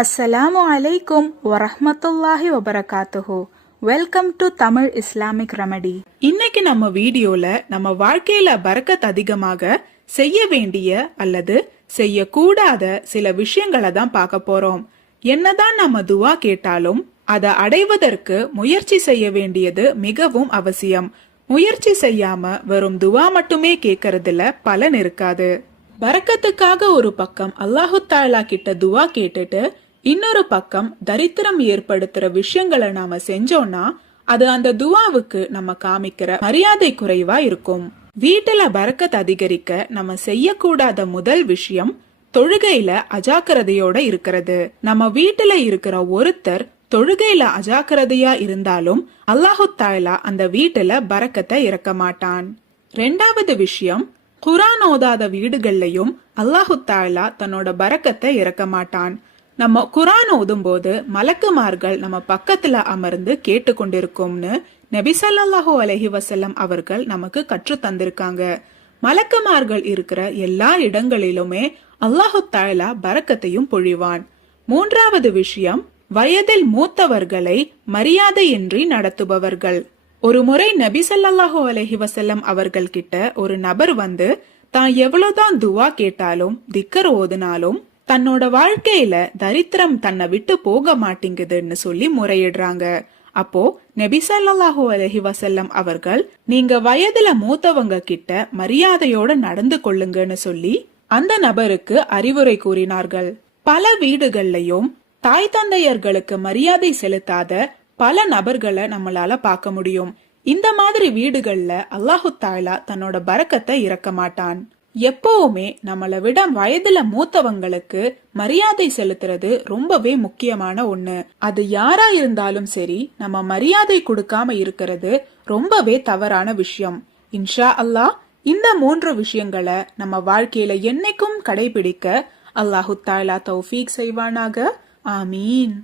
அஸ்ஸலாமு அலைக்கும் வரஹ்மத்துல்லாஹி வபரகாத்துஹு. Welcome to Tamil Islamic remedy. இன்னைக்கு நம்ம வீடியோல நம்ம வாழ்க்கையில பரக்கத் அதிகமாக செய்ய வேண்டிய அல்லது செய்யக்கூடாத சில விஷயங்களை தான் பார்க்க போறோம். என்னதான் நம்ம துவா கேட்டாலும் அதை அடைவதற்கு முயற்சி செய்ய வேண்டியது மிகவும் அவசியம். முயற்சி செய்யாம வெறும் துவா மட்டுமே கேட்கறதுல பலன் இருக்காது. பரக்கத்துக்காக ஒரு பக்கம் அல்லாஹு தாலா கிட்ட துவா கேட்டுட்டு இன்னொரு பக்கம் தரித்திரம் ஏற்படுத்துற விஷயங்களை நாம செஞ்சோம்னா அது அந்த துவாவுக்கு நம்ம காமிக்கிற மரியாதை குறைவா இருக்கும். வீட்டுல பரக்கத் அதிகரிக்க நம்ம செய்யக்கூடாத முதல் விஷயம் தொழுகையில அஜாக்கிரதையோட இருக்கிறது. நம்ம வீட்டுல இருக்கிற ஒருத்தர் தொழுகையில அஜாக்கிரதையா இருந்தாலும் அல்லாஹு தாலா அந்த வீட்டுல பரக்கத்தை இறக்க மாட்டான். ரெண்டாவது விஷயம், குர்ஆன் ஓதாத வீடுகள்லயும் அல்லாஹு தாலா தன்னோட பரக்கத்தை இறக்க மாட்டான். நம்ம குர்ஆன் ஓதும் போது மலக்குமார்கள் நம்ம பக்கத்துல அமர்ந்து கேட்டு கொண்டிருக்கும்னு நபி ஸல்லல்லாஹு அலைஹி வஸல்லம் அவர்கள் நமக்கு கற்று தந்திருக்காங்க. மலக்குமார்கள் இருக்கிற எல்லா இடங்களிலுமே அல்லாஹு தாலா பரக்கத்தையும் பொழிவான். மூன்றாவது விஷயம், வயதில் மூத்தவர்களை மரியாதையின்றி நடத்துபவர்கள். ஒரு முறை நபி ஸல்லல்லாஹு அலைஹி வஸல்லம் அவர்கள் கிட்ட ஒரு நபர் வந்து தான் எவ்வளவுதான் துவா கேட்டாலும் திக்கர் ஓதுனாலும் தன்னோட வாழ்க்கையில தரித்திரம் தன்னை விட்டு போக மாட்டேங்குதுன்னு சொல்லி முறையிடுறாங்க. அப்போ நபி ஸல்லல்லாஹு அலைஹி வஸல்லம் அவர்கள், நீங்க வயதுல மூத்தவங்க கிட்ட மரியாதையோட நடந்து கொள்ளுங்கன்னு சொல்லி அந்த நபருக்கு அறிவுரை கூறினார்கள். பல வீடுகள்லயும் தாய் தந்தையர்களுக்கு மரியாதை செலுத்தாத பல நபர்களை நம்மளால பார்க்க முடியும். இந்த மாதிரி வீடுகள்ல அல்லாஹு தாலா தன்னோட பரக்கத்தை இறக்க மாட்டான். எப்பவுமே நம்மளை விட வயதுல மூத்தவங்களுக்கு மரியாதை செலுத்துறது ரொம்பவே முக்கியமான ஒண்ணு. அது யாரா இருந்தாலும் சரி, நம்ம மரியாதை கொடுக்காம இருக்கிறது ரொம்பவே தவறான விஷயம். இன்ஷா அல்லாஹ் இந்த 3 விஷயங்களை நம்ம வாழ்க்கையில என்னைக்கும் கடைபிடிக்க அல்லாஹு தாலா தௌஃபீக் செய்வானாக. ஆமீன்.